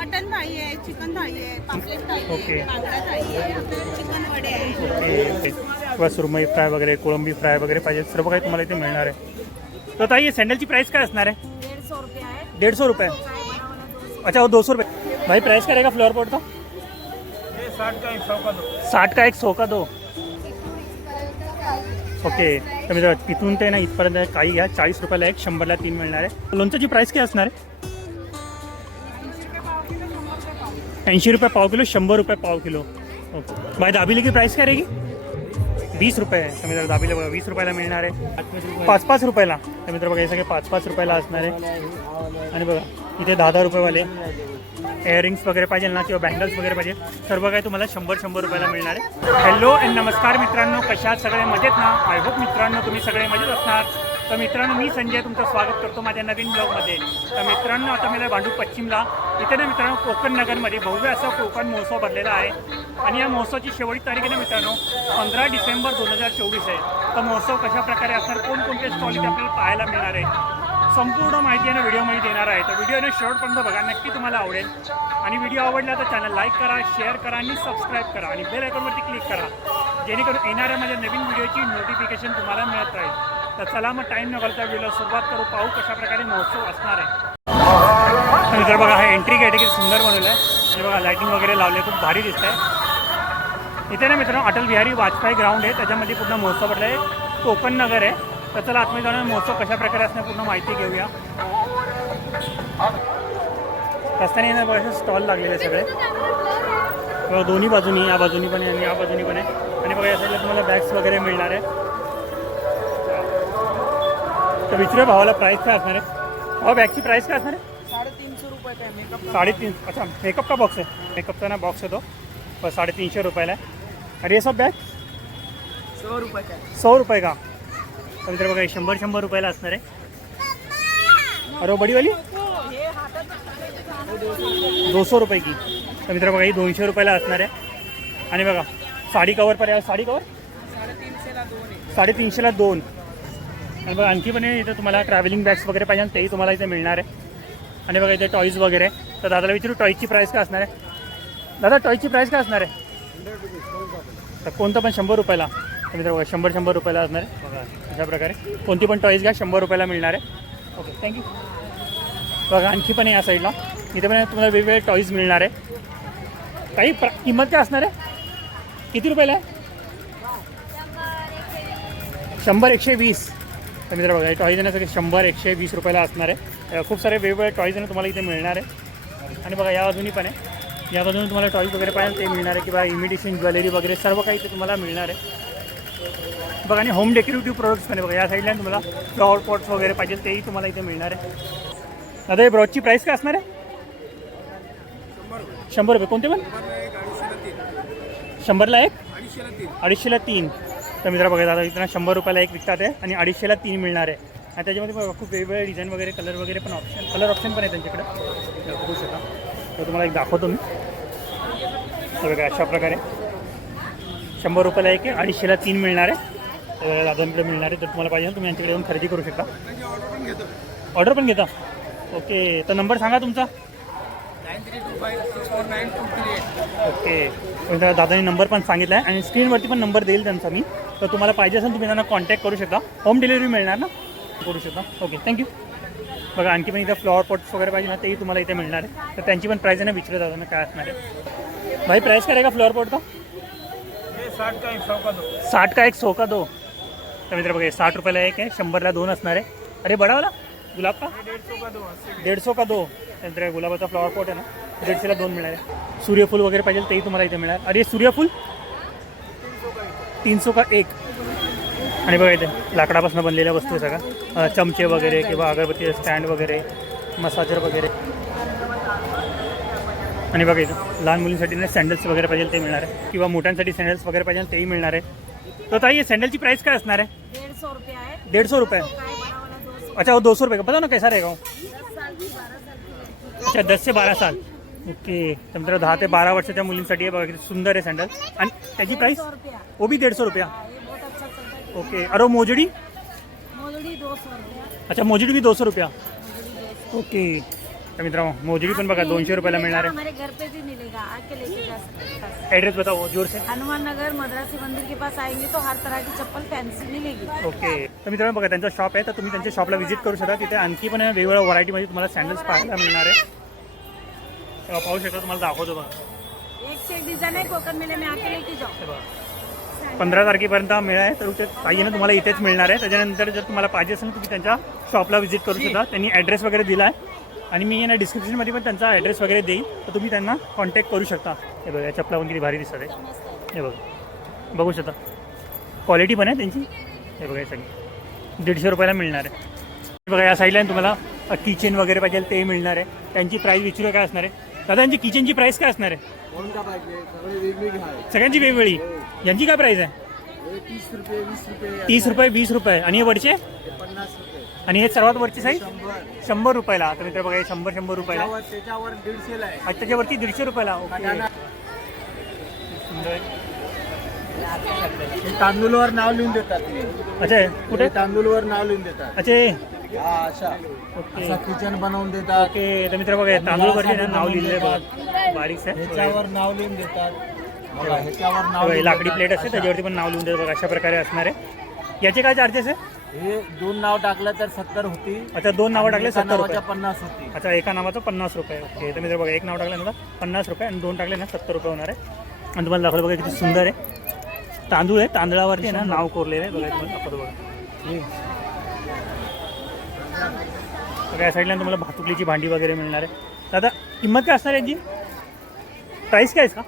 Mutton थाळी आहे chicken थाळी आहे पापलेट थाळी ओके. आहे बांगडा थाळी आहे चिकन वडे आहे. ओके किंवा सुरमई फ्राय वगैरे कोळंबी फ्राय वगैरे पाहिजे सर्व काही तुम्हाला इथे मिळणार आहे. तर ताई हे सँडलची प्राइस काय असणार आहे? डेढ़ सौ रुपया है अच्छा वो दो सौ रुपये. भाई प्राइस क्या रहेगा फ्लोर पोट का साठ का एक सौ का दो साठ का एक सौ का दो. ओके. तर मित्र तिथून ते ना इथपर्यंत काही घ्या. चाळीस रुपयाला एक शंभरला तीन मिळणार आहे. लोणच्याची प्राइस काय असणार आहे? ऐंशी रुपये पाव किलो शंभर रुपये पाव किलो. ओके भाई दाबिली की प्राइस काय रहेगी? वीस रुपये आहे. तर दाबिले बघा वीस रुपयाला मिळणार आहे. पाच पाच रुपयाला. तर मित्र बघा हे सगळे पाच पाच रुपयाला असणार आहे. आणि बघा इथे दहा दहा रुपयेवाले. इयरिंग्स वगैरे पाहिजे ना किंवा बँगल्स वगैरे पाहिजे. सर्व काही तुम्हाला शंभर शंभर रुपयाला मिळणार आहे. हॅलो अँड नमस्कार मित्रांनो. कशा सगळे मजेत ना? आय होप मित्रांनो तुम्ही सगळे मजेत असणार. तर मित्रांनो मी संजय तुमचं स्वागत करतो माझ्या नवीन ब्लॉगमध्ये. तर मित्रांनो आता मी भांडू पश्चिमला. इथे ना मित्रांनो कोकण नगरमध्ये भव्य असा कोकण महोत्सव भरलेला आहे. आणि या महोत्सवाची शेवटची तारीख आहे ना मित्रांनो पंधरा डिसेंबर दोन हजार चोवीस आहे. तर महोत्सव कशाप्रकारे असणार कोणकोणते स्टॉल इथे आपल्याला पाहायला मिळणार आहे संपूर्ण माहिती आहे ना व्हिडिओमध्ये देणार आहे. तर व्हिडिओने शेवटपर्यंत बघा नक्की तुम्हाला आवडेल. आणि व्हिडिओ आवडला तर चॅनल लाईक करा शेअर करा आणि सबस्क्राईब करा. आणि बेल आयकॉनवरती क्लिक करा. जेणेकरून येणाऱ्या माझ्या नवीन व्हिडिओची नोटिफिकेशन तुम्हाला मिळत राहील. तर चला मग टाईम न घालता व्हिडिओ सुरुवात करू. पाहू कशाप्रकारे महोत्सव असणार आहे. तर बघा हा एंट्री गेट किती सुंदर बनवलं आहे. आणि बघा लाईटिंग वगैरे लावले खूप भारी दिसत आहे इथे ना मित्रांनो अटल बिहारी वाजपेयी ग्राउंड आहे. त्याच्यामध्ये पूर्ण महोत्सव भरला आहे. कोकण नगर आहे. तर चला आतमध्ये जाऊन महोत्सव कशाप्रकारे असणार पूर्ण माहिती घेऊया. रस्त्याने येणार बघा स्टॉल लागलेले सगळे. बघा दोन्ही बाजूनी या बाजूनी पण आहे आणि या बाजूनी पण आहे. आणि बघा या साईडला तुम्हाला बॅग्स वगैरे मिळणार आहे. तर विचारूया भावाला प्राईस काय असणार आहे? भाऊ बॅगची प्राईस काय असणार आहे? साढ़े तीन सौ रुपये का है मेकअप साडेतीन अच्छा मेकअप का बॉक्स आहे? मेकअपचा ना बॉक्स आहे तो. बस साडेतीनशे रुपयाला आहे. आणि हे सब बॅग सौ रुपये का? है सौ रुपये का? तर मित्र बघा हे शंभर शंभर रुपयाला असणार आहे. अरे वो बडी वाली दो सौ रुपये की. तर मित्र बघा ही दोनशे रुपयाला असणार आहे. आणि बघा साडी कवर पर आहे. साडी कवर साढ़े तीन से ला दोन है साडेतीनशेला दोन. आणि बघा आणखी पण इथं तुम्हाला ट्रॅव्हलिंग बॅग्स वगैरे पाहिजे तेही तुम्हाला इथे मिळणार आहे. आणि बघा इथे टॉईज वगैरे. तर दादाला विचारू टॉईजची प्राईस काय असणार आहे? दादा टॉईजची प्राईस काय असणार आहे? तर कोणतं पण शंभर रुपयाला. तर शंभर शंभर रुपयाला असणार आहे. बघा अशा प्रकारे. कोणती पण टॉईज घ्या शंभर रुपयाला मिळणार आहे. ओके थँक्यू बघा आणखी पण या साईडला इथे पण तुम्हाला वेगवेगळे टॉईज मिळणार आहे. काही प्र किंमत काय असणार आहे? किती रुपयाला आहे? शंभर एकशे वीस. तर मित्र बघा टॉईज आहे सगळे शंभर एकशे वीस रुपयाला असणार आहे. खूप सारे वेगवेगळे टॉईज आहे तुम्हाला इथे मिळणार आहे. आणि बघा या बाजूनी पण आहे. या बाजूने तुम्हाला टॉईज वगैरे पाहिजे ते मिळणार आहे किंवा इमिटेशन ज्वेलरी वगैरे सर्व काही इथे तुम्हाला मिळणार आहे. बघा आणि होम डेकोरेटिव्ह प्रोडक्ट्स पण आहे. बघा या साईडला तुम्हाला फ्लॉवर पॉट्स वगैरे पाहिजे तेही तुम्हाला इथे मिळणार आहे. दादा हे ब्रॉचची प्राईस काय असणार आहे? शंभर रुपये. कोणते पण? शंभरला एक अडीचशेला तीन. तर मित्रा बघा दादा इथं शंभर रुपयाला एक विकतात आहे आणि अडीचशेला तीन मिळणार आहे. आणि त्याच्यामध्ये बघा खूप वेगवेगळे डिझाईन वगैरे कलर वगैरे पण ऑप्शन कलर ऑप्शन पण आहे त्यांच्याकडे. बघू शकता. तर तुम्हाला एक दाखवतो मी. तर बघा अशा प्रकारे. शंभर रुपयाला एक आहे अडीचशेला तीन मिळणार आहे. दादांकडे मिळणार आहे तर तुम्हाला पाहिजे तुम्ही यांच्याकडे येऊन खरेदी करू शकता. ऑर्डर पण घेता. ओके तर नंबर सांगा तुमचा. ओके दादाने नंबर पण सांगितला आहे आणि स्क्रीनवरती पण नंबर देईल त्यांचा मी. तर तुम्हाला पाहिजे असेल तुम्ही त्यांना कॉन्टॅक्ट करू शकता. होम डिलिव्हरी मिळणार ना? करू शकता. ओके थँक्यू बघा आणखी पण इथं फ्लॉवर पॉट्स वगैरे पाहिजे ना तेही तुम्हाला इथे मिळणार आहे. तर त्यांची पण प्राईस आहे ना विचारत दादांना काय असणार आहे. भाई प्राईस काय का फ्लॉवर पॉट का ये साठ का एक सौ का दो? साठ का एक सौ का दो? तर मित्र बघा साठ रुपयाला एक आहे शंभरला दोन असणार आहे. अरे बडावाला? गुलाब का? डेढ़ सौ का दो अस्सी दीड सौ का दो? त्यानंतर गुलाबाचा फ्लॉवर पॉट आहे ना दीडशेला दोन मिळणार आहे सूर्यफूल वगैरे पाहिजे तेही तुम्हाला इथे मिळणार अरे सूर्यफूल? तीन सौ का एक? आणि बघा इथे लाकडापासून बनलेल्या वस्तू आहे सगळ्या. चमचे वगैरे किंवा अगरबत्ती स्टँड वगैरे मसाजर वगैरे. आणि बघा इथं लहान मुलींसाठी ना सँडल्स वगैरे पाहिजे ते मिळणार आहे. किंवा मोठ्यांसाठी सँडल्स वगैरे पाहिजे तेही मिळणार आहे. तर ताई सँडलची प्राईस काय असणार आहे? डेढ़ सौ रुपया. है अच्छा वो दो सौ रुपये का? बताओ ना कैसा रहेगा अच्छा दस ते बारा साल. ओके. तर मित्र दहा ते बारा वर्षाच्या मुलींसाठी हे बघा किती सुंदर आहे सँडल आणि त्याची प्राईस वो भी दीड सौ रुपया. ओके. अरे मोजड़ी? अच्छा मोजड़ी भी दो सौ रुपया. ओके. तर मित्रांनो मोजरी पण बघा दोनशे रुपयाला मिळणार आहे. हमारे घर पे भी मिलेगा आके लेके जा सकते हैं ॲड्रेस बताओ जोर से हनुमान नगर मद्रासी मंदिर के पास आएंगे तो हर तरह की चप्पल फैंसी मिलेगी। ओके तर मित्रांनो बघा त्यांचा शॉप आहे तर तुम्ही त्यांच्या शॉपला व्हिजिट करू शकता. तिथे आणखी पण वेगवेगळ्या व्हरायटीमध्ये तुम्हाला सँडल्स पाहायला मिळणार आहे. तेव्हा पाहू शकता तुम्हाला दाखवतो बघा. एक से एक डिजाइन है कोकन मेले में आके लेके जाओ हे बघा. पंधरा तारखेपर्यंत हा मेळा आहे तर ते ताईनं तुम्हाला इथेच मिळणार आहे. त्याच्यानंतर जर तुम्हाला पाहिजे असेल तर तुम्ही त्यांच्या शॉपला व्हिजिट करू शकता. त्यांनी ॲड्रेस वगैरे दिला आहे आणि मी यांना डिस्क्रिप्शनमध्ये पण त्यांचा ॲड्रेस वगैरे देईन. तर तुम्ही त्यांना कॉन्टॅक्ट करू शकता. हे बघा या चपला पण किती भारी दिसत आहे. हे बघा. बघू शकता. क्वालिटी पण आहे त्यांची. हे बघा हे सगळी. दीडशे रुपयाला मिळणार आहे. बघा या साईडला तुम्हाला किचन वगैरे पाहिजे ते मिळणार आहे. त्यांची प्राईस विचारू काय असणार आहे. दादा यांची किचनची प्राईस काय असणार आहे? सगळ्यांची वेगवेगळी. यांची काय प्राईस आहे? तीस रुपये वीस रुपये. आणि हे वरचे? पन्नास आणि हे सर्वात वरची साईज शंभर रुपयाला. तर मित्र बघा हे शंभर शंभर रुपयाला. त्याच्यावर त्याच्यावर दीडशेला आहे. आणि त्याच्यावरती दीडशे रुपयाला. ओके. तांदूळवर नाव लिहून देतात. अच्छा हे कुठे? तांदूळवर नाव लिहून देतात. अच्छा ओके. किचन बनवून देतात. ओके तर मित्र बघा तांदूळवरती ना नाव लिहिलेलं बघा बारीक आहे ह्याच्यावर नाव लिहून देतात. ह्याच्यावर नाव लाकडी. प्लेट असते. त्याच्यावरती पण नाव लिहून देतात बघा अशा प्रकारे असणार आहे. याचे काय चार्जेस आहे? हे दोन नाव टाकलं तर सत्तर होती. अच्छा दोन नावं टाकले एका सत्तर रुपये. नावाच्या पन्नास होती. अच्छा एका नावाचं पन्नास रुपये. ओके तर मित्र बघा एक नाव टाकलं ना पन्नास रुपये आणि दोन टाकले ना सत्तर रुपये होणार आहे. आणि तुम्हाला दाखवलं बघा किती सुंदर आहे. तांदूळ आहे तांदळावरती ना नाव कोरलेलं आहे. बघा तुम्हाला दाखवतो बघा. बघा या साईडला तुम्हाला भातुकलीची भांडी वगैरे मिळणार आहे. दादा किंमत काय असणार आहे यांची? प्राईस काय आहे का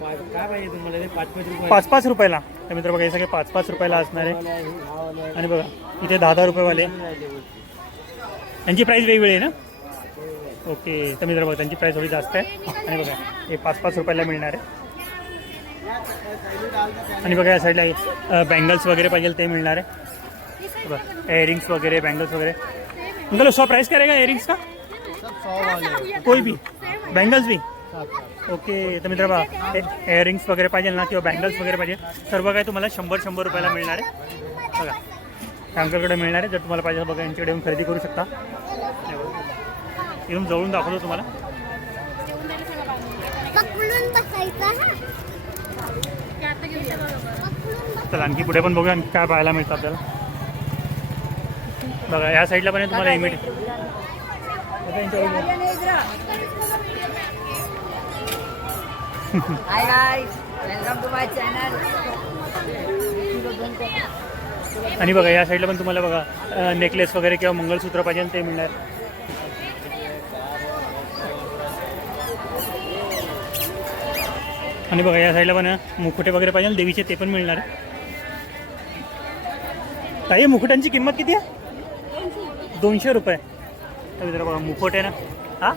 काय पाहिजे तुम्हाला? ते पाच पाच रुपये पाच पाच रुपयाला. तर मित्र बघा हे सगळे पाच पाच रुपयाला असणार आहे. आणि बघा इथे दहा दहा रुपयेवाले. यांची प्राईस वेगवेगळी आहे ना? ओके तर मित्र बघा त्यांची प्राईस थोडी जास्त आहे. आणि बघा हे पाच पाच रुपयाला मिळणार आहे. आणि बघा या साईडला बँगल्स वगैरे पाहिजे ते मिळणार आहे. बघा इयरिंग्स वगैरे बँगल्स वगैरे. अंकल उसका प्राइस क्या रहेगा का कोई भी. बैंगल्स भी. ओके तर मित्र बघा इयरिंग्स वगैरे पाहिजे ना किंवा बँगल्स वगैरे पाहिजे सर्व काही तुम्हाला शंभर शंभर रुपयाला मिळणार आहे. बघा हे अंकलकडे मिळणार आहे जर तुम्हाला पाहिजे बघा यांच्याकडे येऊन खरेदी करू शकता. एकदम जवळून दाखवतो तुम्हाला. हा. तर आणखी पुढे पण बघूया काय पाहायला मिळतं आपल्याला. बघा या साईडला पण आहे तुम्हाला emit hi guys welcome to my channel आणि बघा या साईडला पण तुम्हाला बघा नेकलेस वगैरे किंवा मंगळसूत्र पाहिजे ते मिळणार. आणि बघा या साईडला पण मुकुटे वगैरे पाहिजे देवीचे ते पण मिळणार. आहे ताई मुकुटांची किंमत किती आहे? दोनशे रुपये. तर बघा मुकुट आहे ना? हा?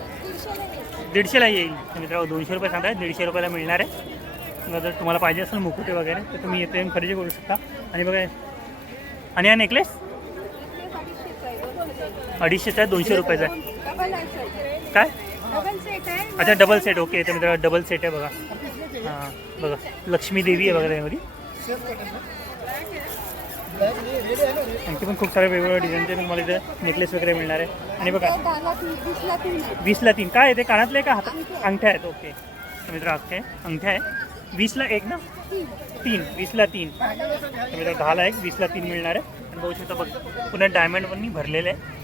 दीडशेला येईल. मित्रांनो दोनशे रुपये सांगताय दीडशे रुपयाला मिळणार आहे. मग जर तुम्हाला पाहिजे असेल मुकुटे वगैरे तर तुम्ही येथे येऊन खरेदी करू शकता. आणि बघा आणि हा नेकलेस अडीचशेचा आहे दोनशे रुपयाचा आहे. काय? अच्छा डबल सेट ओके तर मित्र डबल सेट आहे बघा. हां बघा. लक्ष्मी देवी आहे बघा त्यामध्ये. आणखी पण खूप सारे वेगवेगळ्या डिझाईनचे तुम्हाला इथे नेकलेस वगैरे मिळणार आहे. आणि बघा वीसला तीन काय आहे ते? कानातले का? हात अंगठ्या आहेत. ओके तर मित्र अंगठ्या अंगठ्या आहे. वीसला एक ना? तीन. वीसला तीन. तर मित्र दहाला एक वीसला तीन मिळणार आहे. आणि बघू शकता बघ पुन्हा डायमंड पण भरलेले आहे.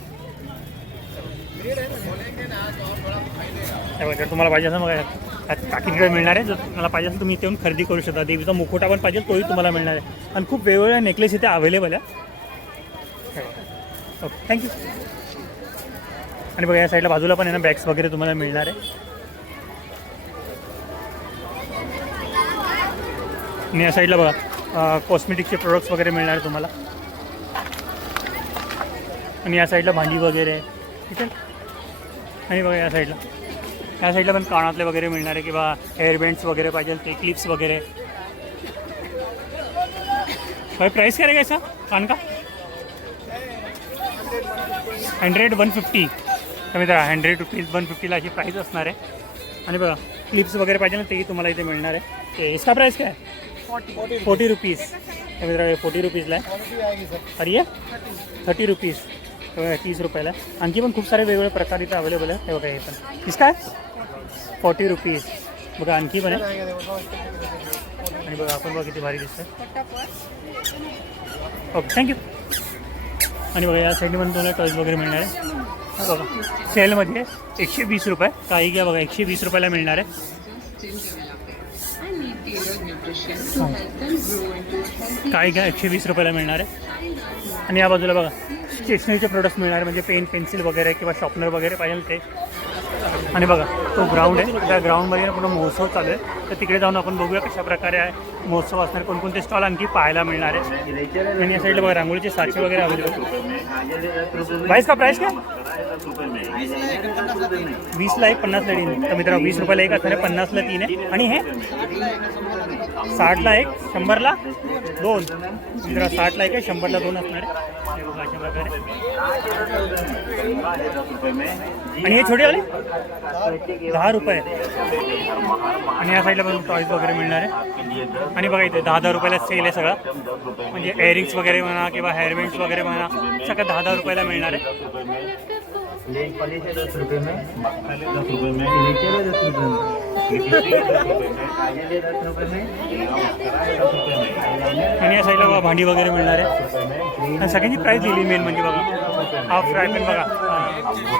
तुम्हाला पाहिजे असेल बघा काकीकडे मिळणार आहे. जर तुम्हाला पाहिजे असेल तुम्ही इथे येऊन खरेदी करू शकता. देवीचा मुखोटा पण पाहिजे तोही तुम्हाला मिळणार आहे. आणि खूप वेगवेगळ्या नेकलेस इथे अवेलेबल आहे. ओके थँक्यू आणि बघा या साईडला बाजूला पण आहे ना बॅग्स वगैरे तुम्हाला मिळणार आहे. आणि या साईडला बघा कॉस्मेटिकचे प्रोडक्ट्स वगैरे मिळणार आहे तुम्हाला. आणि या साईडला भांडी वगैरे. ठीक आहे? आणि बघा या साईडला या साईडला पण कानातले वगैरे मिळणार आहे किंवा हेअरबँड्स वगैरे पाहिजे ते क्लिप्स वगैरे. भाई प्राईस काय काय सर कान का हंड्रेड वन फिफ्टी तर हंड्रेड रुपीज वन फिफ्टीला अशी प्राईस असणार आहे. आणि बघा क्लिप्स वगैरे पाहिजे ना तेही तुम्हाला इथे मिळणार आहे. ते इसका प्राईस काय? फोर्टी रुपीज तर फोर्टी रुपीजला आहे. अरे ये थर्टी रुपीज तीस रुपयाला. आणखी पण खूप सारे वेगवेगळे प्रकार इथे अवेलेबल आहे हे बघा हे पण. इसका काय? फॉर्टी रुपीज बघा आणखी पण आहे. आणि बघा आपण बघा किती भारी दिसतं ओके थँक्यू आणि बघा या साईडने पण तुम्हाला टॉईज वगैरे मिळणार आहे. हा बघा सेलमध्ये एकशे वीस रुपये. काही घ्या बघा एकशे वीस रुपयाला मिळणार आहे. काही घ्या एकशे वीस रुपयाला मिळणार आहे. आणि या बाजूला बघा स्टेशनरीचे प्रोडक्ट्स मिळणार आहे, म्हणजे पेन पेन्सिल वगैरे किंवा शॉर्पनर वगैरे पाहिजे ते. आणि बघा तो ग्राउंड आहे. त्या ग्राउंडमध्ये ना पूर्ण महोत्सव चालू आहे. तर तिकडे जाऊन आपण बघूया कशा प्रकारे आहे महोत्सव असणार. कोणकोणते स्टॉल आणखी पाहायला मिळणार आहे. आणि या साईडला बघा रांगोळीचे साचे वगैरे अवेलेबल प्राईस का प्राईस काय? वीसला एक पन्नासला तीन. तर मित्रांनो वीस रुपयाला एक असणार आहे पन्नासला तीन आहे. आणि हे? साठला एक शंभरला दोन. मित्र साठला एक आहे शंभरला दोन असणार आहे. बघा अशा प्रकारे. आणि हे छोटे वाले? दहा रुपये. आणि या साईडला पण टॉईज वगैरे मिळणार आहे. आणि बघा इथे दहा दहा रुपयाला सेल आहे सगळं. म्हणजे एअरिंग्स वगैरे म्हणा किंवा हेअरबँड्स वगैरे म्हणा सगळं दहा दहा रुपयाला मिळणार आहे. दस रुपये आणि या साईडला बघा भांडी वगैरे मिळणार आहे. आणि सगळ्यांची प्राईस दिली मेन म्हणजे बघा. हाफ फ्राय पॅन बघा.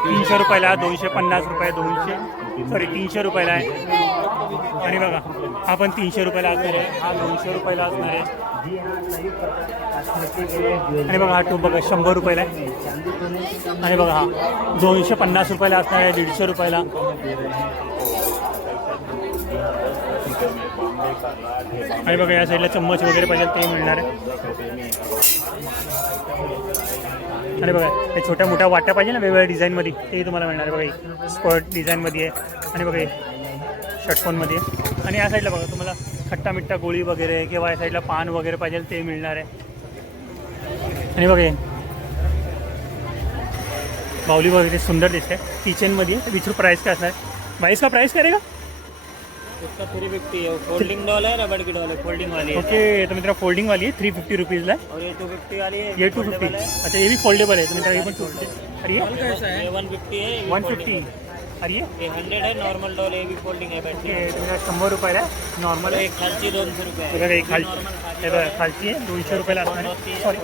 तीनशे रुपयाला दोनशे पन्नास रुपये दोनशे. सॉरी तीनशे रुपयाला आहे. आणि बघा हा पण तीनशे रुपयाला असणार आहे. हा दोनशे रुपयाला असणार आहे. आणि बघा हा टू बघा शंभर रुपयाला आहे. आणि बघा हा दोनशे पन्नास रुपयाला असणार आहे दीडशे रुपयाला. आणि बघा या साईडला चम्मच वगैरे पाहिजे ते मिळणार आहे. आणि बघा हे छोट्या मोठ्या वाट्या पाहिजे ना वेगवेगळ्या डिझाईनमध्ये तेही तुम्हाला मिळणार आहे. बघा स्कर्ट डिझाईनमध्ये आहे आणि बघा षटकोनमध्ये आहे. आणि या साईडला बघा तुम्हाला खट्टा मिठ्ठा गोळी वगैरे किंवा या साईडला पान वगैरे पाहिजे ते मिळणार आहे. आणि बघा हे बावली वगैरे सुंदर दिसते किचनमध्ये आहे प्राईस काय असणार? बाईस का प्राईस का उसका थ्री फिफ्टी है फोल्डिंग डॉल है रबड़ की डॉल है फोल्डिंग वाली है ओके तो मित्रा फोल्डिंग वाली है थ्री फिफ्टी रुपीज़ला है और ये टू फिफ्टी वाली है ये टू फिफ्टी अच्छा ये भी फोल्डेबल है तो मित्रा ये पण टू फिफ्टी अरे ये. वन फिफ्टी है वन फिफ्टी अरे ये. हंड्रेड है नॉर्मल डॉल ये भी फोल्डिंग है बैटरी शंभर रुपयाला नॉर्मल एक खालची दोनशे रुपये बघा हे खाल नॉर्मल हे बघा खालची आहे दोनशे रुपयाला असणार सॉरी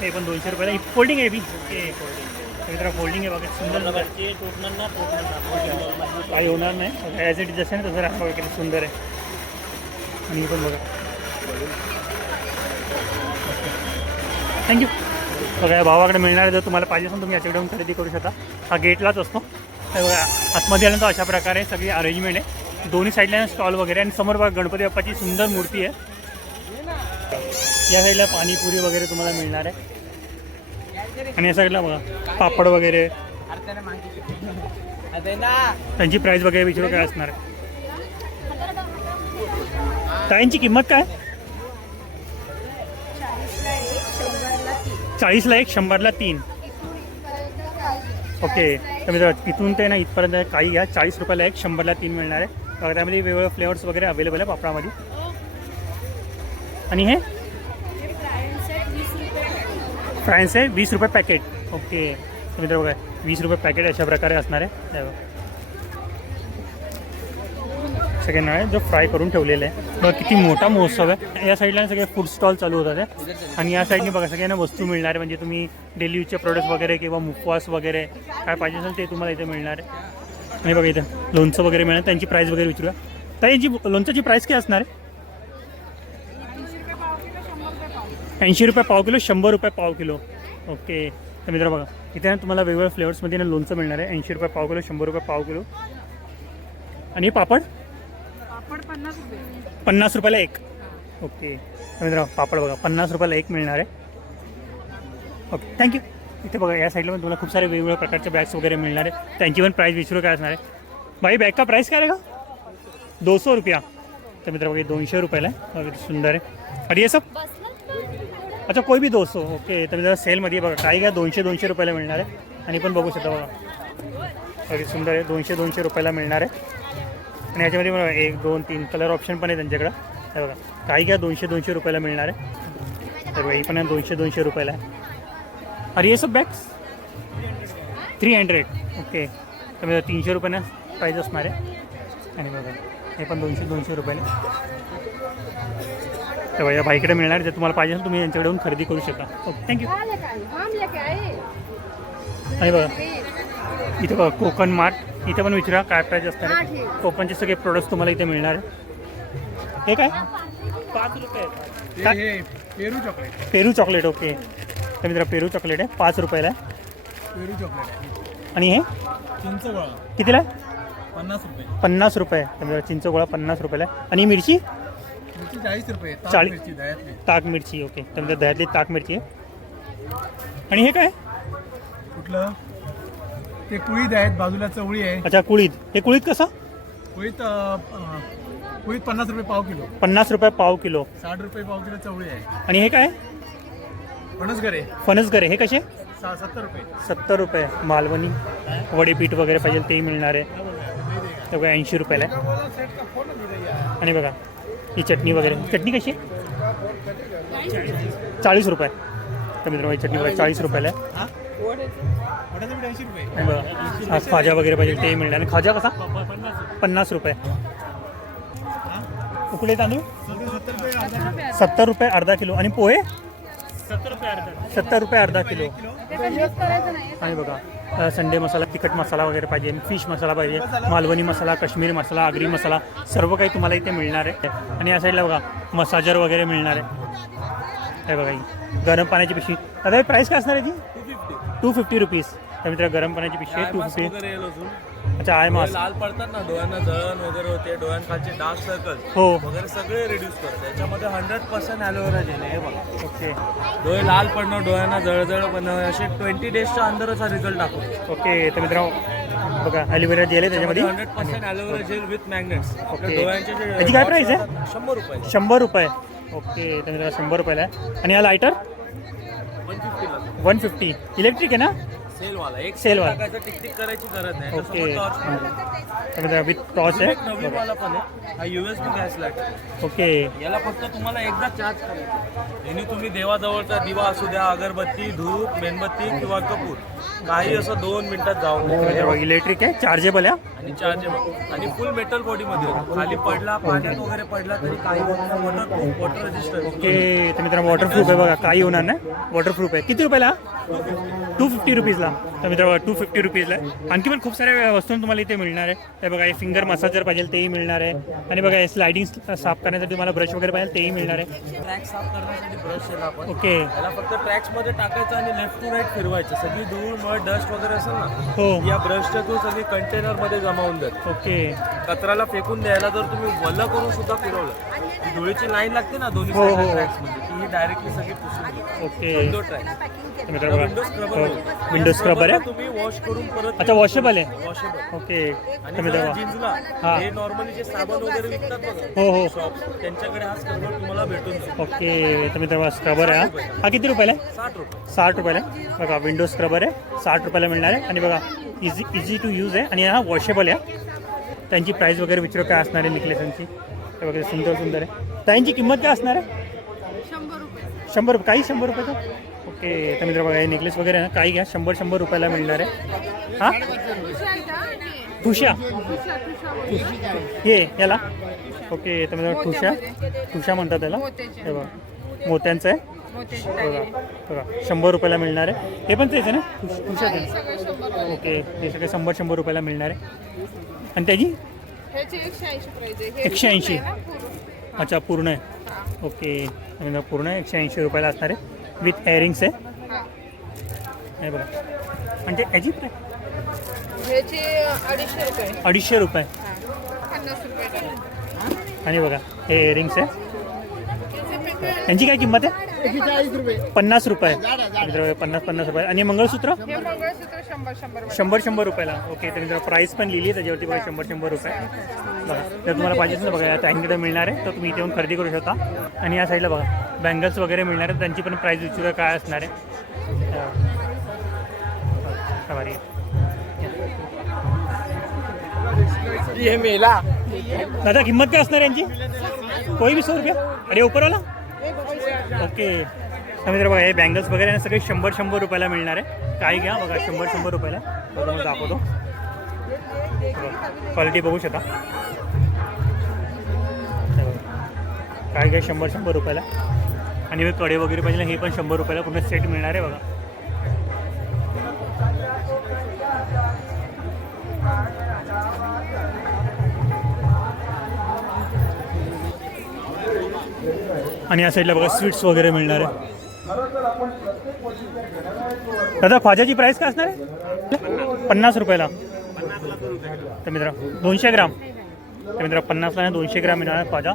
हे पण दोनशे रुपयाला. फोल्डिंग आहे बी. ओके फोल्डिंग मित्रा फोल्डिंग आहे बघा सुंदर है टूटणार ना टूटणार ना. फोल्डिंग डॉल मजबूत काही होणार नाही. ॲज इट इज ना तसं राहा बघा किती सुंदर आहे. आणि हे पण बघा. थँक्यू बघा या भावाकडे मिळणार आहे जर तुम्हाला पाहिजे असेल तुम्ही याच्याकडून खरेदी करू शकता. हा गेटलाच असतो. हे बघा आतमध्ये आल्यानंतर अशा प्रकारे सगळी अरेंजमेंट आहे. दोन्ही साईडला स्टॉल वगैरे. आणि समोर बघा गणपती बाप्पाची सुंदर मूर्ती आहे. या साईडला पाणीपुरी वगैरे तुम्हाला मिळणार आहे. आणि या साईडला बघा पापड वगैरे. त्यांची प्राईस वगैरे विचारू काय असणार आहे. ताईंची किंमत काय? चाळीसला एक शंभरला तीन. ओके तर मित्र तिथून ते ना इथपर्यंत काही घ्या. चाळीस रुपयाला एक शंभरला तीन मिळणार आहे. त्यामध्ये वेगवेगळे फ्लेवर्स वगैरे अवेलेबल आहे पापडामध्ये. आणि हे? फ्रायन्स आहे वीस रुपये पॅकेट ओके. तर मित्र बघा वीस रुपये पॅकेट अशा प्रकारे असणार आहे. सगळे नळे जो फ्राय करून ठेवलेला आहे. बघा किती मोठा महोत्सव आहे. या साईडला सगळे फूड स्टॉल चालू होतात आणि या साईडने बघा सगळ्यांना वस्तू मिळणार आहे. म्हणजे तुम्ही डेली यूजचे प्रोडक्ट्स वगैरे किंवा मुखवास वगैरे काय पाहिजे असेल ते तुम्हाला इथे मिळणार आहे. आणि बघा इथं लोणचं वगैरे मिळणार त्यांची प्राईस वगैरे विचारूया. तर याची लोणच्याची प्राईस काय असणार आहे? ऐंशी रुपये पाव किलो शंभर रुपये पाव किलो. ओके. तर मित्र बघा इथे ना तुम्हाला वेगवेगळ्या फ्लेवर्समध्ये ना लोणचं मिळणार आहे. ऐंशी रुपये पाव किलो शंभर रुपये पाव किलो. आणि पापड? पापड पन्नास रुपये. पन्नास रुपयाला एक. ओके. तर मित्र पापड बघा पन्नास रुपयाला एक मिळणार आहे. ओके थँक्यू इथे बघा या साईडला पण तुम्हाला खूप सारे वेगवेगळ्या प्रकारचे बॅग्स वगैरे मिळणार आहे. त्यांची पण प्राईस विचारू काय असणार आहे. भाई बॅग का प्राईस काय रहेगा दो सौ रुपया. तर मित्र बघा दोनशे रुपयाला आहे. सुंदर आहे. आणि हे सब? अच्छा कोई भी दोस्त हो, ओके तर जरा सेलमध्ये बघा. काही काय दोनशे दोनशे रुपयाला मिळणार आहे. आणि पण बघू शकता बघा. अगदी सुंदर आहे दोनशे दोनशे रुपयाला मिळणार आहे. आणि याच्यामध्ये बघा एक दोन तीन कलर ऑप्शन पण आहे त्यांच्याकडं. हे बघा काही घ्या दोनशे दोनशे रुपयाला मिळणार आहे. तर बघा ही पण आहे दोनशे दोनशे रुपयाला आहे. अरे ये सब बॅग्स थ्री हंड्रेड ओके तर म्हणजे तीनशे रुपयानं प्राईज असणार आहे. आणि बघा हे पण दोनशे दोनशे रुपयाने. तर या बाईकडे मिळणार जे तुम्हाला पाहिजे असेल तुम्ही यांच्याकडे येऊन खरेदी करू शकता. ओके थँक्यू आणि बघा इथे बघा कोकण मार्ट. इथे पण विचारा काय प्राईज आहे कोकणचे सगळे प्रोडक्ट्स तुम्हाला इथे मिळणार आहे हे काय? पाच रुपये? पेरू चॉकलेट पेरू चॉकलेट ओके तर मित्रा पेरू चॉकलेट आहे. पाच रुपयाला पेरू चॉकलेट आणि हे? चिंच गोळा कितीला पन्नास रुपये. पन्नास रुपये. तर मित्रा चिंच गोळा पन्नास रुपयाला आहे. आणि मिरची? चाळीस रुपये ताक चाळीस. दह्यातली. ताक मिरची ओके. मित्रा दह्यातली ताक मिरची आहे. आणि हे काय? कुठलं? ते कुळीत आहेत बाजूला चवळी आहे. अच्छा कुळीद. हे कुळीद कसं? कुळीत अं, कुळीत पन्नास रुपये पाव किलो. पन्नास रुपये पाव किलो. साठ रुपये पाव किलो चवळी आहे. आणि हे काय? फणसगरे फणसगरे हे कसे? सहा सत्तर रुपये. सत्तर रुपये. मालवणी. वडेपीठ वगैरे पाहिजे तेही मिळणार आहे. ऐंशी रुपयाला आहे. आणि बघा ही चटणी वगैरे. चटणी कशी आहे? चाळीस रुपये. तर मित्रांनो ही चटणी बघा चाळीस रुपयाला आहे. बघा आज खाजा वगैरे पाहिजे तेही मिळणार. आणि खाजा कसा? पन्नास रुपये. उकडे तांदूळ? सत्तर रुपये अर्धा सत्तर रुपये अर्धा. किलो. आणि पोहे? सत्तर रुपये अर्धा सत्तर रुपये अर्धा किलो. आणि बघा संडे मसाला तिखट मसाला वगैरे पाहिजे फिश मसाला पाहिजे मालवणी मसाला काश्मीरी मसाला आगरी मसाला सर्व काही तुम्हाला इथे मिळणार आहे. आणि या साईडला बघा मसाजर वगैरे मिळणार आहे. हे बघा ही गरम पाण्याची पिशवी. आता हे प्राईस काय असणार आहे ती? टू फिफ्टी रुपीज तर मित्र गरम पाण्याची पिशवी टू फिफ्टी अच्छा आय मास लाल पडतात ना डोळ्यांना जळण वगैरे होते डोळ्यांखालचे डार्क सर्कल हो. वगैरे सगळे रिड्यूस करते. याच्यामध्ये हंड्रेड पर्सेंट ॲलोवेरा जेल आहे हे बघा. ओके. डोळे लाल पडणं डोळ्यांना जळजळ पडणं असे ट्वेंटी डेजच्या अंदरच हा रिझल्ट दाखवतो. ओके तर मित्रांनो बघा ॲलोवेरा जेल आहे त्याच्यामध्ये. Hundred percent aloe vera gel with magnets okay. डोळ्यांचे जे याची काय price आहे? शंभर रुपये शंभर रुपये. ओके तर मित्रांनो शंभर रुपयाला आहे. आणि हा लायटर वन फिफ्टीला वन फिफ्टी इलेक्ट्रिक आहे ना? सेलवाला. एक Sale सेल वाला. टाकायचं टिकटिक करायची गरज नाही. ओके. त्याच्यासोबत torch पण आहे. तर मित्रांनो विथ टॉर्च एक आहे. नवीन वाला पण आहे. हा युएसबी गॅस लाइट ओके. याला फक्त तुम्हाला एकदा चार्ज करायचं. याने तुम्ही देवाजवळचा दिवा असू द्या अगरबत्ती धूप मेणबत्ती किंवा कपूर काही असं दोन मिनिटात जाऊन जातं. इलेक्ट्रिक आहे. चार्जेबल आहे. आणि चार्जेबल आणि फुल मेटल बॉडीमध्ये येतो. खाली पडला पाण्यात वगैरे पडला तरी काही वॉटर वॉटर रेजिस्टर ओके. तर मित्रांनो वॉटरप्रूफ आहे बघा. काही होणार नाही. वॉटरप्रूफ आहे. किती रुपयाला? टू फिफ्टी रुपीजला तर मित्रांनो टू फिफ्टी रुपीजला आहे. आणखी पण खूप साऱ्या वस्तू तुम्हाला इथे मिळणार आहे. हे बघा हे फिंगर मसाजर पाहिजे तेही मिळणार आहे. आणि बघा हे स्लायडिंग साफ करण्यासाठी तुम्हाला ब्रश वगैरे पाहिजे तेही मिळणार आहे. ट्रॅक साफ करण्यासाठी ब्रश आहे आपण? ओके याला फक्त ट्रॅक्समध्ये टाकायचं आणि लेफ्ट टू राईट फिरवायचं. सगळी धूळ मळ डस्ट वगैरे असेल ना हो. या ब्रशच्या थ्रू सगळी कंटेनरमध्ये जमा होऊन जाते ओके कचऱ्याला फेकून द्यायला जर तुम्ही वल्ल करून सुद्धा फिरवलं धुळीची लाईन लागते ना दोन्ही हो, हो, हो. ट्रॅक्समध्ये ती ही डायरेक्टली सगळी पुसून. ओके. विंडो ट्रॅक तर मित्रांनो विंडो बघा स्क्रबर हो. विंडो स्क्रबर आहे? तुम्ही वॉश करून परत अच्छा वॉशेबल आहे? Washable okay. तर आणि मित्रांनो जीन्सला हा. हे नॉर्मली जे साबण वगैरे विकतात बघा हो हो. त्यांच्याकडे हा स्क्रबर तुम्हाला भेटून जाईल ओके तर मित्रांनो स्क्रबर आहे हा. हा किती रुपयाला आहे? साठ रुपये. साठ रुपयाला आहे. बघा विंडो स्क्रबर आहे साठ रुपयाला मिळणार आहे. आणि बघा इझी इझी टू यूज आहे. आणि हा वॉशेबल आहे. त्यांची प्राईस वगैरे विचारू काय असणार आहे निकलेसांची हे वगैरे सुंदर सुंदर आहे. त्यांची किंमत काय असणार आहे? शंभर रुपये. काही शंभर रुपयाचं? ओके तर मित्र बघा हे नेकलेस वगैरे आहे ना काही घ्या शंभर शंभर रुपयाला मिळणार आहे. हां? ठुशा हे याला? ओके तर मित्र ठुशा ठुशा म्हणतात त्याला. हे बघा मोत्यांचं आहे. बघा बघा शंभर रुपयाला मिळणार आहे. हे पण तेच आहे ना? ते ओके हे सगळे शंभर शंभर रुपयाला मिळणार आहे. आणि त्याची? ह्याची एकशे ऐंशी प्राइस आहे. हे एकशे ऐंशी? पूर्ण आहे ना, पूर्ण. अच्छा पूर्ण आहे. ओके. म्हणजे पूर्ण एकशे ऐंशी रुपयाला असणार आहे. विथ एअरिंग्स आहे. हा. हे बघा. आणि ते याची प्राईस ह्याची अडीचशे रुपये. अडीचशे रुपये. हा. पन्नास रुपये. डझन. आणि बघा हे इयरिंग्स आहे. यांची काय किंमत आहे? पन्नास रुपये. मित्र पन्नास पन्नास रुपये. आणि मंगळसूत्र? हे मंगळसूत्र शंभर शंभर रुपये. शंभर शंभर रुपयाला. ओके तर मित्र प्राईस पण लिहिली आहे त्याच्यावरती बघा शंभर शंभर रुपये. बघा जर तुम्हाला पाहिजे असेल ना बघा आता मिळणार आहे. तर तुम्ही इथे येऊन खरेदी करू शकता. आणि या साईडला बघा बँगल्स वगैरे मिळणार आहेत. त्यांची पण प्राईस विचारा काय असणार आहे? हा, भारी आहे. दादा किंमत काय असणार आहे यांची? कोई भी सौ रुपया. अरे ऊपर वाला? ओके. मित्र बघा हे बँगल्स वगैरे सगळे शंभर शंभर रुपयाला मिळणार आहे. काय घ्या बघा शंभर शंभर रुपयाला. बघा मग दाखवतो. क्वालिटी बघू शकता. काय घ्या शंभर शंभर रुपयाला. आणि कडे वगैरे पाहिजे हे पण शंभर रुपयाला पूर्ण सेट मिळणार आहे बघा. आणि या साईडला बघा स्वीट्स वगैरे मिळणार आहे दादा ख्वाजाची प्राईस काय असणार आहे? पन्नास रुपयाला. तर मित्र दोनशे ग्राम. तर मित्र पन्नासला आणि दोनशे ग्राम मिळणार आहे ख्वाजा.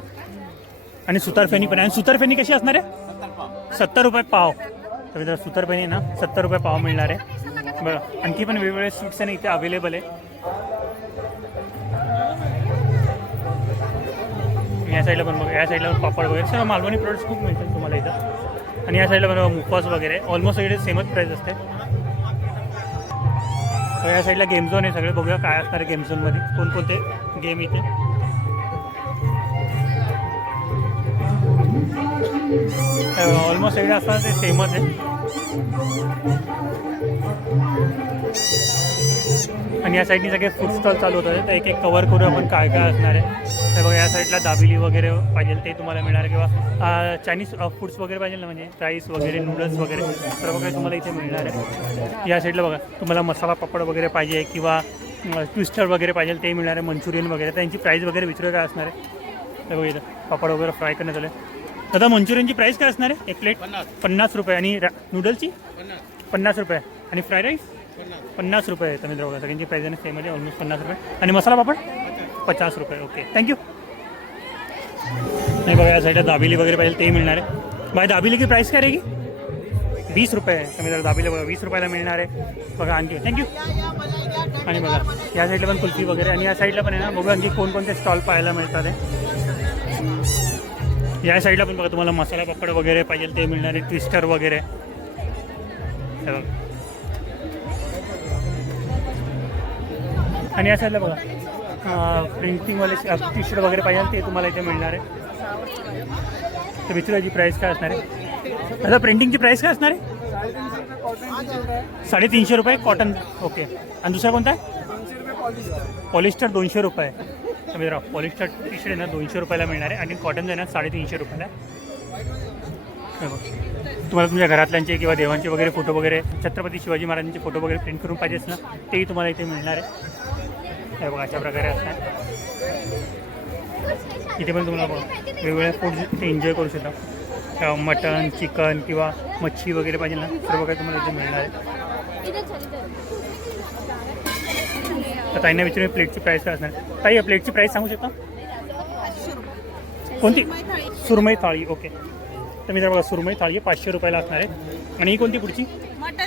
आणि सुतारफेनी पण आहे. आणि सुतारफेनी कशी असणार आहे? सत्तर रुपये पाव. तर मित्र सुतारफेनी ना सत्तर रुपये पाव मिळणार आहे. बघा आणखी पण वेगवेगळे स्वीट्स आहे ना इथे अवेलेबल आहे. या साईडला पण बघा या साईडला पण पापड वगैरे सर्व मालवणी प्रोडक्ट्स खूप मिळतात तुम्हाला इथं. आणि या साईडला पण बघा मुफास वगैरे ऑलमोस्ट सगळे सेमच प्राईस असते. तर या साईडला गेम झोन आहे सगळे बघूया काय असणार आहे गेम झोनमध्ये कोणकोणते गेम इथे. ऑलमोस्ट सगळे असतात ते सेमच आहे. आणि या साईडनी सगळे फूड स्टॉल चालू होत आहेत तर एक एक कवर करू आपण काय काय असणार आहे. तर बघा या साईडला दाबिली वगैरे पाहिजे ते तुम्हाला मिळणार. किंवा चायनीज फूड्स वगैरे पाहिजे ना म्हणजे राईस वगैरे नूडल्स वगैरे सर्व काही तुम्हाला इथे मिळणार आहे. या साईडला बघा तुम्हाला मसाला पापड वगैरे पाहिजे किंवा ट्विस्टर वगैरे पाहिजे ते मिळणार आहे मंचुरियन वगैरे. त्यांची प्राईस वगैरे विचारू काय असणार आहे. तर बघा इथं पापड वगैरे फ्राय करण्यात आले. दादा मंचुरियनची प्राईस काय असणार आहे? एक प्लेट पन्नास. रुपये. आणि रा- नूडल्सची पन्नास. रुपये. आणि फ्राय राईस पन्नास रुपये आहे तर मित्र बघा सगळ्यांची प्राईज आहे सेम आहे ऑलमोस्ट पन्नास रुपये. आणि मसाला पापड? पचास रुपये ओके थँक्यू नाही बघा या साईडला दाबिली वगैरे पाहिजे ते मिळणार आहे. बाय दाबिली की प्राईस काय रहेगी वीस रुपये. आहे तर दाबिली बघा वीस रुपयाला मिळणार आहे. बघा आणखी. थँक्यू आणि बघा या साईडला पण कुल्फी वगैरे. आणि या साईडला पण आहे ना बघा आणखी कोणकोणते स्टॉल पाहायला मिळतात आहे. या साईडला पण बघा तुम्हाला मसाला पापड वगैरे पाहिजे ते मिळणार आहे. ट्विस्टर वगैरे. हे बघा. आणि या साईडला बघा. प्रिंटिंगवाले टी शर्ट वगैरे पाहिजे ते तुम्हाला इथे मिळणार आहे. तर विचारायची प्राईस काय असणार आहे? आता प्रिंटिंगची प्राईस काय असणार आहे? साडेतीनशे रुपये कॉटन ओके आणि दुसरा कोणता आहे? पॉलिस्टर दोनशे रुपये. मित्रा पॉलिस्टर टी शर्ट आहे ना दोनशे रुपयाला मिळणार आहे. आणि कॉटन आहे ना साडेतीनशे रुपयाला. तुम्हाला तुमच्या घरातल्यांचे किंवा देवांचे वगैरे फोटो वगैरे छत्रपती शिवाजी महाराजांचे फोटो वगैरे प्रिंट करून पाहिजेच ना तेही तुम्हाला इथे मिळणार आहे. हे बघा अशा प्रकारे असणार इथे पण तुम्हाला बघा वेगवेगळ्या फूड एन्जॉय करू शकता. मटन चिकन किंवा मच्छी वगैरे पाहिजे ना सर्व काही तुम्हाला इथे मिळणार आहे. तर ताईंना विचारून प्लेटची प्राईस काय असणार? ताई या प्लेटची प्राईस सांगू शकता? कोणती? सुरमई थाळी ओके तर मी जर बघा सुरमई थाळी पाचशे रुपयाला असणार आहे. आणि ही कोणती पुढची?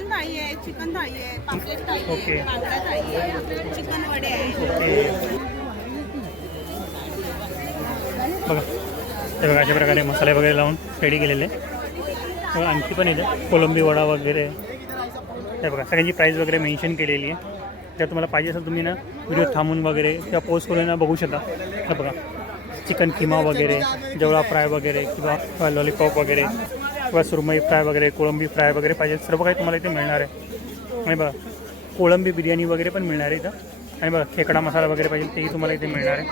मटन थाळी आहे चिकन थाळी आहे पापलेट थाळी ओके. आहे बांगडा थाळी आहे चिकन वडे आहे ओके. बघा हे बघा अशा प्रकारे मसाले वगैरे लावून रेडी केलेले. बघा आणखी पण येते कोलंबी वडा वगैरे. हे बघा सगळ्यांची प्राईस वगैरे मेन्शन केलेली आहे. जर तुम्हाला पाहिजे असेल तुम्ही ना व्हिडिओ थांबून वगैरे किंवा पोस्ट करून ना बघू शकता. हे बघा चिकन किमा वगैरे जवळा फ्राय वगैरे किंवा लॉलीपॉप वगैरे. किंवा सुरमई फ्राय वगैरे कोळंबी फ्राय वगैरे पाहिजे. सर्व काही तुम्हाला इथे मिळणार आहे. आणि बघा कोळंबी बिर्याणी वगैरे पण मिळणार आहे इथं. आणि बघा खेकडा मसाला वगैरे पाहिजे तेही तुम्हाला इथे मिळणार आहे.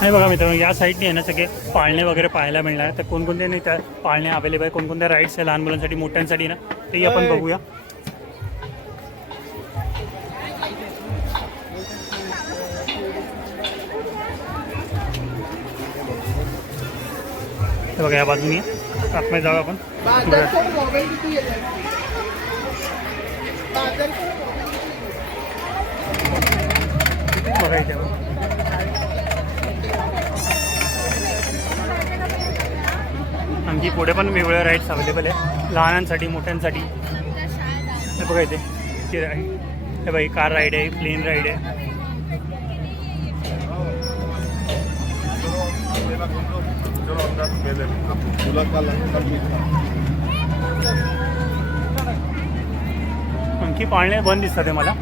आणि बघा मित्रांनो या साईडने आहे ना सगळे पाळणे वगैरे पाहायला मिळणार. आहे तर कोणकोणते नाही त्या पाळणे अवेलेबल आहे. कोणकोणत्या राईड्स आहे लहान मुलांसाठी मोठ्यांसाठी ना तेही आपण बघूया. बघा या बाजूनी. आतमध्ये जाऊ आपण. आणखी पुढे पण वेगवेगळ्या राईड्स अवेलेबल आहे लहानांसाठी मोठ्यांसाठी. हे बघा इथे. ते हे बघा कार राईड आहे प्लेन राईड आहे. आणखी पाळणे बंद दिसतात आहे मला.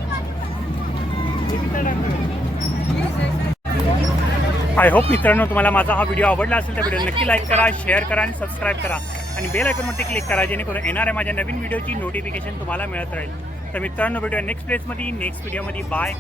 आय होप मित्रांनो तुम्हाला माझा हा व्हिडिओ आवडला असेल तर व्हिडिओ नक्की लाईक करा शेअर करा आणि सबस्क्राईब करा. आणि बेल आयकॉनवरती क्लिक करा जेणेकरून येणाऱ्या माझ्या नवीन व्हिडिओची नोटिफिकेशन तुम्हाला मिळत राहील. तर मित्रांनो व्हिडिओ नेक्स्ट प्लेसमध्ये नेक्स्ट व्हिडिओमध्ये बाय